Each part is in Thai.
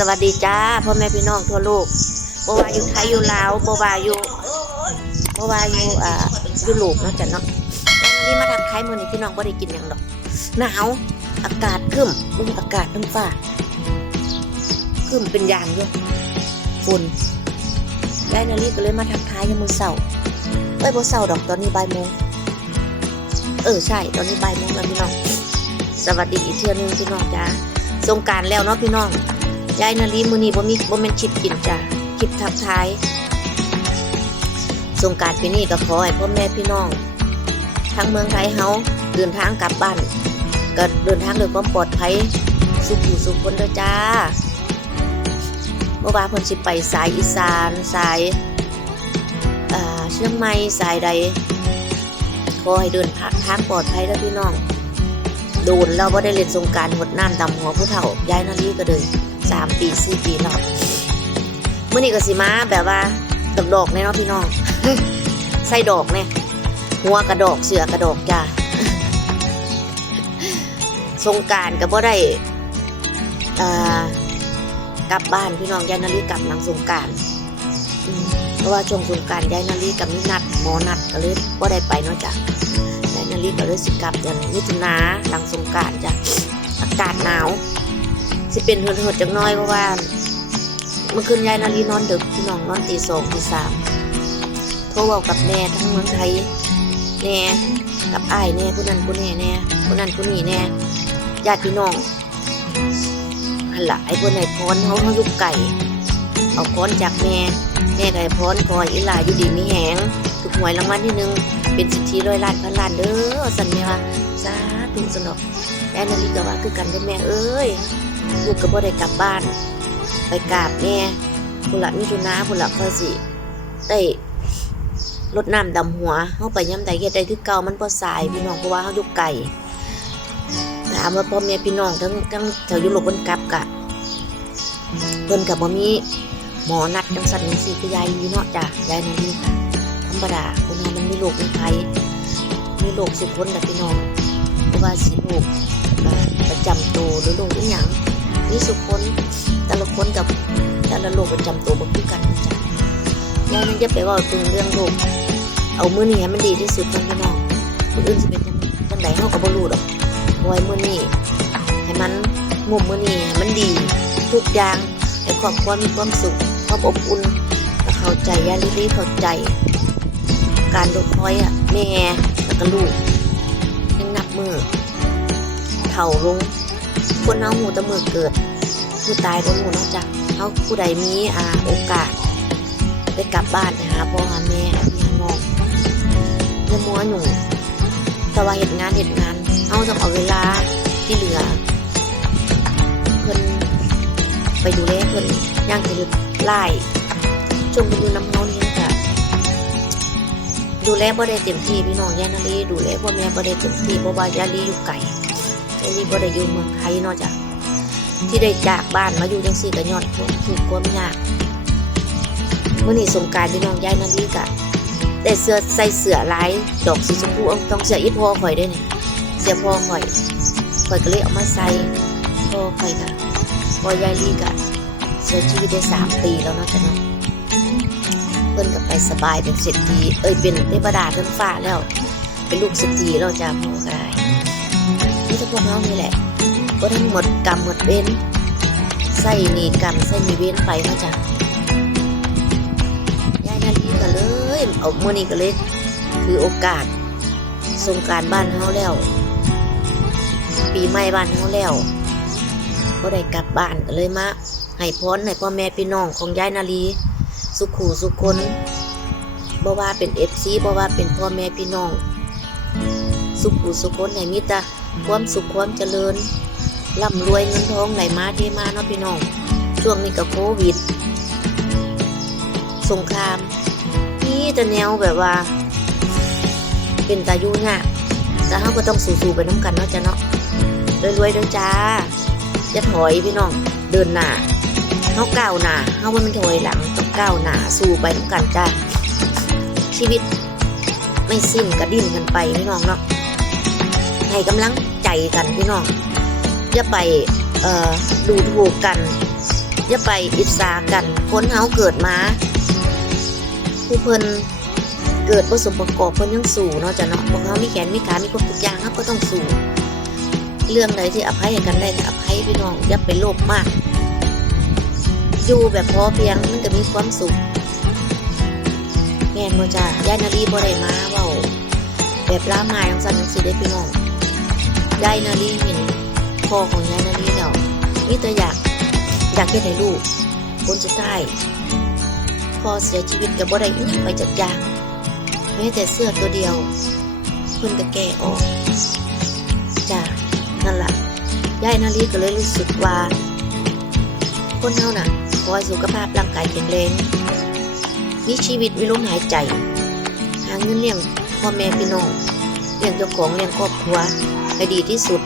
สวัสดีจ้าพ่อแม่พี่น้องทั่วโลกบวาอยู่ไทยอยู่ลาวบวาอยู่บวาอยู่อ่ายุโรปเนาะจ้ะเนาะวันนี้มาทักทายมือนี้พี่น้องบ่ได้กินหยังดอกหนาวอากาศครึ้มเบิ่งอากาศเบิ่งฟ้าครึ้มเป็นยางอยู่ฝนยายนาลีก็เลยมาทักทายยามมือเช้าเอ้ยบ่เช้าดอกตอนนี้บ่ายโมงเออใช่ตอนนี้บ่ายโมงแล้วพี่น้องสวัสดีอีกเทื่อนึงพี่น้องจ้าสงการแล้วเนาะพี่น้อง ยายนาลีมือนี้บ่มีบ่แม่นคลิปกินจ้ะคลิปทักทายสงการปีนี้ก็ขอให้พ่อแม่พี่น้องทั้งเมืองไทยเฮาเดินทางกลับบ้านก็เดินทางด้วยความปลอดภัยสุขอยู่สุขคนเด้อจ้าเมื่อวานเพิ่นสิไปสายอีสานสายอ่าเชียงใหม่สายใดขอให้เดินทางปลอดภัยเด้อพี่น้องโดนเราบ่ได้เล่นสงการหดน้ำดำหัวผู้เฒ่ายายนาลีก็เลย สามปีสี่ปีแล้วมื่อนี้ก็สิมาแบบว่าดอกดอกเนี่ยเนาะพี่น้องใส่ดอกเนี่ยหัวกระดอกเสือกระดอกจ้าสงการก็บ่ได้อ่ากลับบ้านพี่น้องยายนาลีกลับหลังสงการเพราะว่าช่วงสงการยายนาลีกับมินัดหมอนัดก็เลยบ่ได้ไปเนาะจ้ะยายนาลีก็เลยสิกลับเดือนมิถุนาหลังสงการจ้ะอากาศหนาว สิเป็นหือดๆจังน้อยเพราะว่าเมื่อคืนยายนาลีนอนดึกพี่น้องนอนตีสองตีสามโทรเว้ากับแม่ทั้งเมืองไทยแน่กับอ้ายแน่ผู้นั้นผู้นี้แน่ผู้นั้นผู้นี้แน่ญาติพี่น้องหันละไอ้คนไหนพรเขาเขายุกไก่เอาพรจากแม่แม่ก็ให้พรคอยอีหลาอยู่ดีมีแหงถูกหวยรางวัลที่หนึ่งเป็นสิทธิร้อยล้านพันล้านเด้อสันแม่ว่าสาธุสนอกแม่นาฬิกาว่าคือกันเด้แม่เอ้ย ลูกก็บ่ได้กลับบ้าน ไปกราบแม่พุ่นละมิถุนาพุ่นละค่อยสิได้รดน้ำดำหัวเฮาไปย่ำใดเฮ็ดได้คือเก่ามันบ่สายพี่น้องเพราะว่าเฮาอยู่ไกลถามว่าพ่อแม่พี่น้องทั้งทั้งแถวยุโรปเพิ่นกลับกะเพิ่นก็บ่มีหมอนัดจังซั่นจังซี่คือยายลีเนาะจ้ะยายนาลีค่ะธรรมดาคนเรามันมีโรคมีภัยมีโรคสุขคนแหละพี่น้องเพราะว่าสิโรคประจำตัวหรือโรคอีหยัง มีสุขคนแต่ละคนกับแต่ละโรคประจำตัวบ่คือกันนะจ๊ะยายนั่นจะไปว่าถึงเรื่องโรคเอามื้อนี้ให้มันดีที่สุดก่อนพี่น้องคนอื่นสิเป็นจังจังใดเฮาก็บ่รู้ดอกว่ามื้อนี้ให้มันงุ่มมื้อนี้ให้มันดีทุกอย่างให้ครอบครัวมีความสุขความอบอุ่นก็เข้าใจยายลีๆเข้าใจ การดูคอยอะแม่แล้วก็ลูกยังนับมือเถ่าลง คนเอาหูตะมือเกิด ผู้ตายก็หูเนาะจ้ะเขาผู้ใดมีอ่าโอกาสได้กลับบ้านไปหาพ่อหาแม่หาพี่หาน้องอยังมัวหนุ่แต่ว่าเหตุงานเหตุงานเอาต้องเอาเวลาที่เหลือเพิ่นไปดูแลเพิ่นย่างจะหยุดไล่ช่วงไปดูน้ำเฮานี่ค่ะดูแลบ่ได้เต็มที่พี่น้องยายนาลีดูแลพ่อแม่บ่ได้เต็มที่เพราะว่ายายลีอยู่ไกล ยายลีบ่ได้อยู่เมืองไทยเนาะจ้ะที่ได้จากบ้านมาอยู่จังซี่ก็ย้อนความทุกความยากมื้อนี้สงกานต์พี่น้องยายนาลี่ก็ได้เสื้อใส่เสื้อลายดอกสีชมพูต้องเสื้ออีพอข่อยด้นี่เสื้อพอข่อยข่อยก็เลยเอามาใส่พอข่อยก็พอยายลี่ก็เสียชีวิตได้สามปีแล้วเนาะจ้ะเนาะเพิ่นก็ไปสบายเป็นเศรษฐีเอ้ยเป็นเทวดาเทิงฟ้าแล้ว เป็นลูกเศรษฐีเราจะพอก็ได้าพวกเรานี่แหละก็ทั้งหมดกรรมหมดเว้นใส่หนีกรรมใส่หนีเว้นไปนาะจ้ะยายนาลีก็เลยเอามื่อนี้ก็เลยคือโอกาสสงการบ้านเฮาแล้ว ปีใหม่บ้านเฮาแล้วก็ได้กลับบ้านก็เลยมาให้พรให้พ่อแม่พี่น้องของยายนาลีสุขูสุขคนบ่ว่าเป็นเอฟซีบ่ว่าเป็นพ่อแม่พี่น้อง สุขูสุขคนให้มีแต่ ความสุขความเจริญร่ำรวยเงินทองไหลมาเทมาเนาะพี่น้องช่วงนี้ก็โควิด สงครามนี่แต่แนวแบบว่า เป็นตายุเนี่ยากแต่เราก็ต้องสู้ๆไปน้ำกันเนาะจ้ะเนาะรวยๆเด้อจ้าอย่าถอยพี่น้องเดินหน้าเฮาก้าวหน้าเฮาว่ามันถอยหลังต้องก้าวหน้าสู้ไปทุกกันจ้าชีวิตไม่สิ้นกระดิ้นกันไปพี่น้องเนาะให้กำลัง ใจกันพี่น้องอย่าไปเอ่อดูถูกกันอย่าไปอิจฉากันคนเฮาเกิดมาผู้เพิ่นเกิดบ่สมประกอบเพิ่นยังสู้เนาะจ้ะเนาะพวกเฮามีแขนมีขามีครบทุกอย่างเฮาก็ต้องสู้เรื่องใดที่อภัยให้กันได้ก็อภัยพี่น้องอย่าไปโลภมาก อยู่แบบพอเพียงมันก็มีความสุขแม่นบ่จ้ายายนารีบ่ได้มาเว้าแบบล่ามายจังซั่นจังซี่ได้พี่น้อง ยายนารีเห็นพ่อของยายนารีแล้วมีแต่อยากอยากเฮ็ดให้ลูกคนสุดท้ายพ่อเสียชีวิตก็บ่ได้อิหยังไปจากย่างแม้แต่เสื้อตัวเดียวเพิ่นก็แก่ออกจ้านั่นล่ะยายนารีก็เลยรู้สึกว่า คนเฮาน่ะขอให้สุขภาพร่างกายแข็งแรงมีชีวิตมีลมหายใจ หาเงินเลี้ยงพ่อแม่พี่น้องเลี้ยงเจ้าของเลี้ยงครอบครัว ให้ดีที่สุด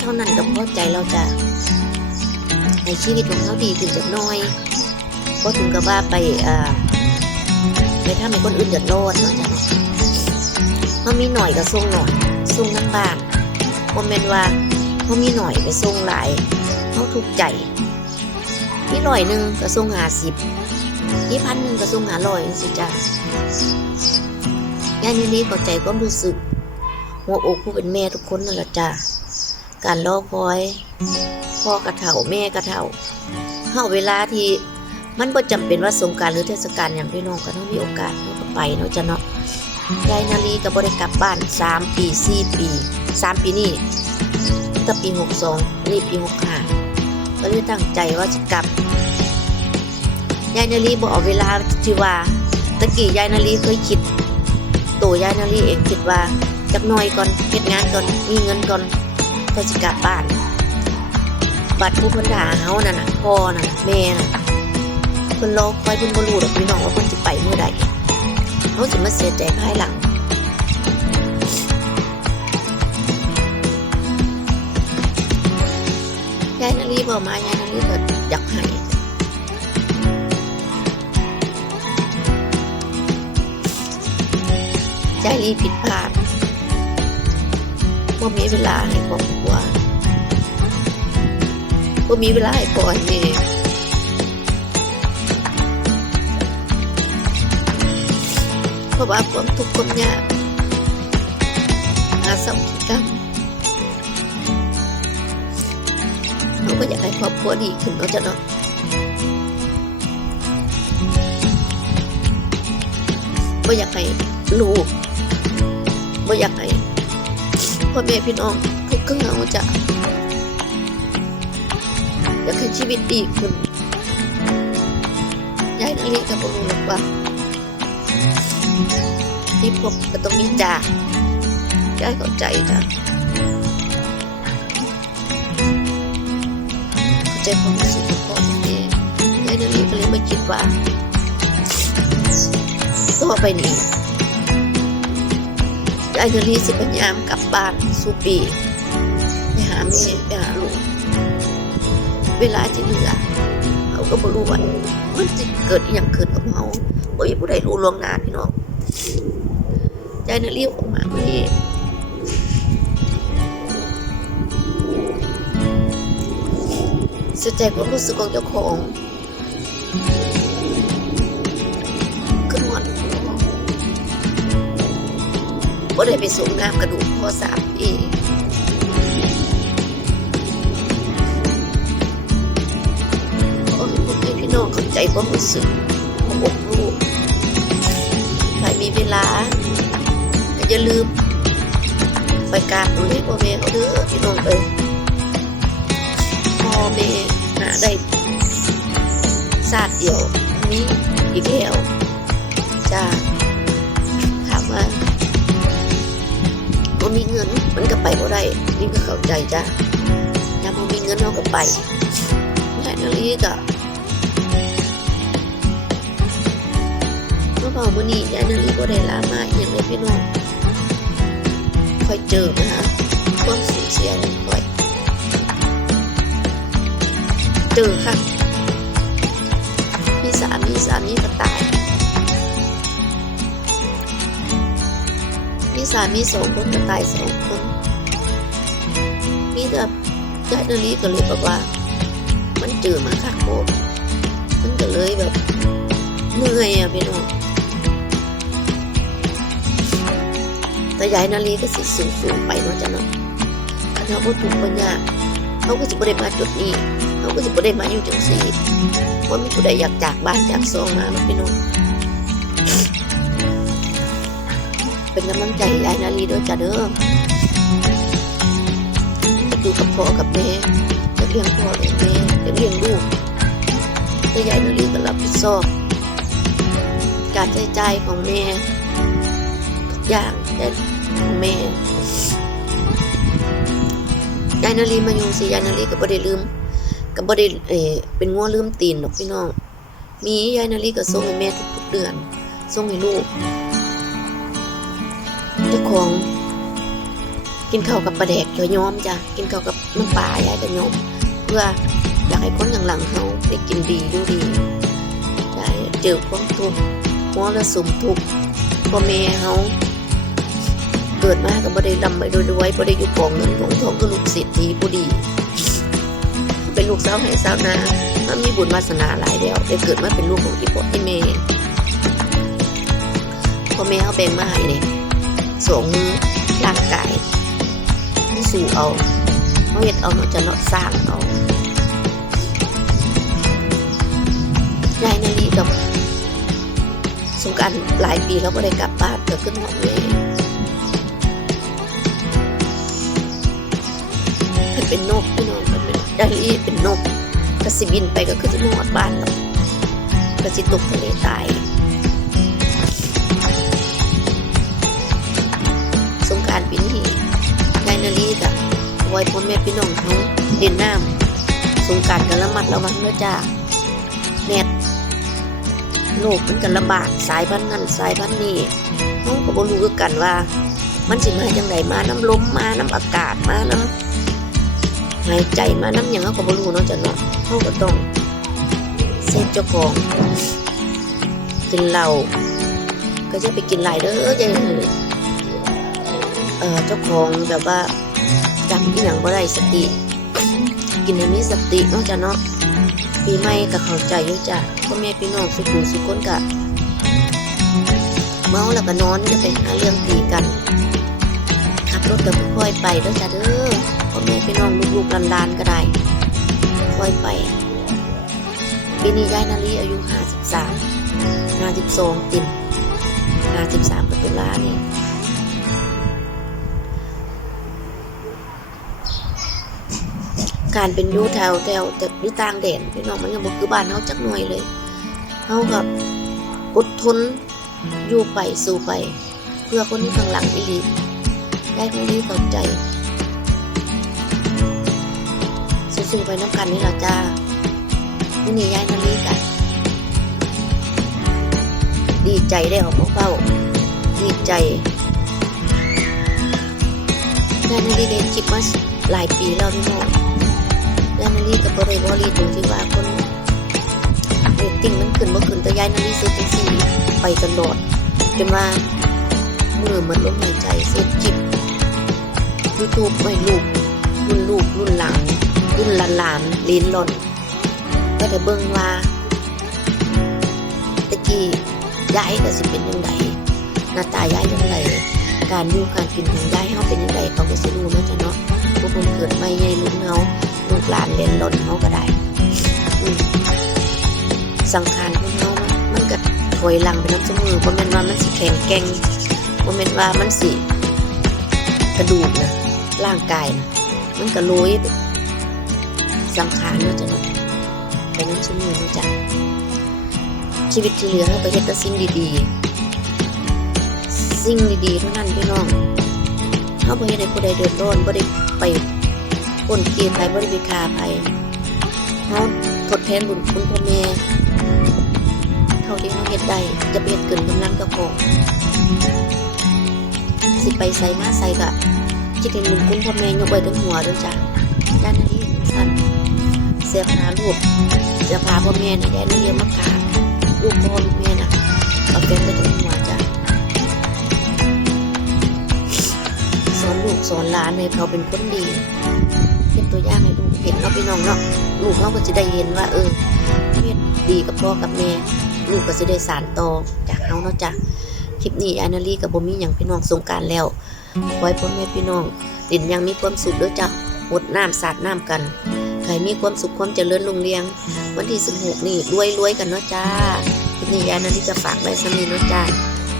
เท่านั้นก็พอใจเราจะในชีวิตของเขาดีขึ้นจากหน้อยก็ถึงกับว่าไปอ่าไปทำให้คนอื่นเดือดร้อนเนาะจ้ะเนาะเขามีหน่อยก็ส่งหน่อยส่งทั้งบ้านคอมเมนต์ว่าเขามีหน่อยไปส่งหลายเขาทุกใจมีร้อยหนึ่งก็ส่งหาสิบมีพันหนึ่งก็ส่งหาร้อยสิจ้ายานี่นี่เข้าใจความรู้สึก หัวอกผู้เป็นแม่ทุกคนนั่นแหละจ้าการรอคอย พ่อกระเถาแม่กระเถาเฮาเวลาที่มันบ่จำเป็นว่าสงการหรือเทศกาลอย่างพี่น้องก็ต้องมีโอกาสเราก็ไปเนาะจ้ะเนาะยายนาลีก็บ่ได้กลับบ้านสามปีสี่ปีสามปีนี่ตั้งปีหกสองนี่ปีหกห้าก็เลยตั้งใจว่าจะกลับยายนาลีบอกเวลาที่ว่าตะกี้ยายนาลีเคยคิดตัวยายนาลีเองคิดว่า จักหน่อยก่อนเฮ็ดงานก่อนมีเงินก่อนก็สิกลับบ้าน บัตรผู้เพิ่นด่าเฮานั่นน่ะพ่อน่ะแม่น่ะเพิ่นรอคอยเพิ่นบ่รู้ดอกพี่น้องว่าเพิ่นสิไปเมื่อใดเฮาสิมาเสียใจภายหลังยายนาลีบอกมายายนาลีก็อยากให้ยายลีผิดพลาด ว่ามีเวลาให้ครอบครัวว่ามีเวลาให้พ่อให้แม่เพราะว่าความทุกข์ความยากหาสมผัสกรรมเราก็อยากให้ครอบครัวดีขึ้นเนาะจ้ะเนาะไม่อยากให้ลูกไม่อยากให้ พ่อแม่พี่น้องทุกข์ก็เหงาจ้ะอยากให้ชีวิตดีขึ้นยายนาลีก็บอกลูกว่าที่พบก็ต้องมีจายายเข้าใจจ้ะเข้าใจความรู้สึกของพ่อแม่ยายนาลีก็เลยไม่คิดว่าต่อไปนี้ ยายนาลีสิพยายามกลับบ้านสู่ปีไปหาแม่ไปหาลูกเวลาที่เหลือเขาก็บ่รู้ว่ามันจะเกิดอย่างขึ้นกับเขาบ่มีผู้ใดรู้ล่วงหน้าพี่น้องยายนาลีออกมาวันนี้เสียใจความรู้สึกของเจ้าของ ว่าได้ไปส่งน้ำกระดูกพ่อสามปีขอให้พวกพี่น้องเข้าใจความรู้สึกของอกลูกใครมีเวลาก็อย่าลืม ไปกราบดูให้พ่อแม่เขาเด้อพี่น้องเอ้ยพ่อแม่หาได้ศาสตร์เดียวนี้อีกแล้วจ้า บ่มีเงิน มันก็ไปบ่ได้นี่ก็เข้าใจจ้าถ้าบ่มีเงินเราก็ไปยายนาลีก็เมื่อพอมื้อนี้ยายนาลีบ่ได้ลามาอย่างเลยพี่น้องคอยเจอนะคะความสูญเสียของคอยเจอค่ะมีสามีสามีก็ตาย มีสามีสองคนก็ตายสองคน มีแต่ยายนาลีก็เลยบอกว่า มันเจอมาคักโคตรมันก็เลยแบบเหนื่อยอะพี่น้องแต่ยายนาลีก็สิสูงสูงไปเนาะจ้ะเนาะคันเขาบ่ถูกปัญญาเขาก็สิบ่ได้มาจุดนี้เขาก็สิบ่ได้มาอยู่จังซี่ว่ามีผู้ใดอยากจากบ้านจากซองมาเนาะพี่น้อง เป็นกำลังใจให้ยายนาลีด้วยจ้ะเด้อจะอยู่กับพ่อกับแม่จะเลี้ยงพ่อเลี้ยงแม่จะเลี้ยงลูกแต่ยายนาลีก็รับผิดชอบการใช้จ่ายของแม่ทุกอย่างแต่ของแม่ยายนาลีมาอยู่สิยายนาลีก็บ่ได้ลืมก็บ่ได้เออเป็นงัวลืมตีนหรอกพี่น้องมียายนาลีก็ส่งให้แม่ทุกๆเดือนส่งให้ลูก อง กินข้าวกับปลาแดกก็ยอมจ้ะกินข้าวกับน้ำปลายายก็ยอม เพื่ออยากให้คนหลังๆเขาได้กินดีดูดีได้เจอความทุกข์มรสุมทุกข์พ่อแม่เขาเกิดมาก็บ่ได้ลำไปรวยๆบ่ได้อยู่กองเงินของทองก็ลูกศิษย์ทีผู้ดี เป็นลูกสาวให้สาวนามันมีบุญวาสนาหลายแล้วได้เกิดมาเป็นลูกของอีพ่ออีแม่พ่อแม่เขาแบ่งมาให้เนี่ย สองมือร่างกายให้สู่เอาเขาเฮ็ดเอาเนาะจะเนาะสร้างเอายายนาลีกับสงกรารหลายปีแล้วก็ได้กลับบ้านเกิดขึ้นหอดแม่เพิ่นเป็นนกพี่น้องเพิ่นเป็นยายลีเป็นนกกระสิบินไปก็คือจะหอดบ้านเนาะกระสิตกทะเลตาย นาลีกับไว้พ่อแม่พี่น้องเขาเด่นน้ำสงการกันระมัดระวังเด้อจ้าแนดโลกมันกันระบาดสายพันธุ์นั้นสายพันธุ์นี้เขาก็บ่รู้คือกันว่า มันสิมาจังไดมาน้ำลมมาน้ำอากาศมาน้ำหายใจมาน้ำหยังเขาก็บ่รู้เนาะจ้ะเนาะเขาก็ต้องเซฟเจ้าของกินเหล้าก็จะไปกินหลายเด้ออย่าเอ่ เจ้าของแบบว่าจำอีหยังบ่ได้สติ กินให้มีสติเนาะจ้ะเนาะปีใหม่ก็เข้าใจอยู่จ้ะพ่อแม่พี่น้องสุขุสุขคนกะเมาแล้วก็นอนจะไปหาเรื่องตีกันขับรถก็ค่อยไปด้อจ้ะเด้อพ่อแม่พี่น้องลูกๆหลานๆก็ได้ค่อยไปปีนี้ยายนาลีอายุ 53 52ติ่ม53ประตุลานี่ การเป็นยูแถวแถวแต่อยู่ต่างแดนพี่น้องมันยังบ่คือบ้านเฮาจักหน่อยเลยเฮากับอดทนอยู่ไปสู่ไป เพื่อคนที่ข้างหลังอีหลีได้คนนี้เข้าใจสู้ๆไปน้ำกันนี่ล่ะจ้ามื้นี้ย้ายนาลีกันดีใจได้ออกมาเฝ้าดีใจยายนาลีได้จิบมาหลายปีแล้วพี่น้อง ยายนาลีกับบริวารีตรงที่ว่าคนเรตติ้งมันขึ้นบ่ขึ้นแต่ยายนาลีเซตจังซี่ไปตลอดจนว่ามือมันลมหายใจเซตจิบยูทูบไม่ลูกรุ่นลูกรุ่นหลังรุ่นหลานหลานๆเลนหล่นก็ได้เบิ่งว่าตะกี้ยายก็สิเป็นยังไงหน้าตายายยังไงการอยู่การกินของยายเฮาเป็นยังไงเขาก็สิรู้เนาะจ้ะเนาะพวกคนเกิดใหม่ใหญ่รุ่นเฮา ลูกหลานเล่นหล่นเขาก็ได้สังขารของเขามันมันก็ถอยหลังไปน้ำเสมอเพราะม่นว่ามันสิแข็งแกร่งเพราะม่นว่ามันสิกระดูกนะร่างกายนะมันก็โรยสังขารเนาะจ้ะเนาะไปน้ำเสมอเนาะจ้ะชีวิตที่เหลือเราก็เฮ็ดแต่สิ่งดีๆ สิ่งดีๆเท่านั้นพี่น้องเขาบ่เฮ็ดให้ผู้ใดเดือดร้อนบ่ได้ไป คนเกลียไปบริบิคาไปเขาทดแทนบุญคุณพ่อแม่เท่าที่เขาเฮ็ดได้จะเป็นเกินกำลังเจ้าของสิไปใส่มาใส่กะคิดถึงบุญคุณพ่อแม่ยกไว้ถึงหัวด้วยจ้ะด้านนี้สั้นเสียพาลูกเสียพาพ่อแม่นะยายนี่เรียนมากราลูกพ่อลูกแม่น่ะเอาแกนไปถึงหัวจ้ะสอนลูกสอนหลานให้เขาเป็นคนดี ห็นเนาะพี่น้องเนาะลูกเขาก็จะได้เห็นว่า เออเฮ็ดดีกับพ่อกับแม่ลูกก็จะได้สานต่อจากเฮาเนาะจ้ะคลิปนี้ยายนาลีกับบ่มีหยังพี่น้องสงการแล้วขอให้พ่อแม่พี่น้องดินยังมีความสุขด้อจ้ะหดน้ำสาดน้ำกันใครมีความสุขความเจริญรุ่งเรืองวันที่ 16 นี่รวยๆกันเนาะจ้าคลิปนี้ยายนาลีจะฝากไว้สำนีเนาะจ้า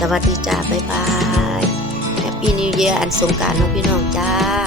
สวัสดีจ้าบ๊ายบายแฮปปี้นิวเยียร์อันสงการเนาะพี่น้องจ้า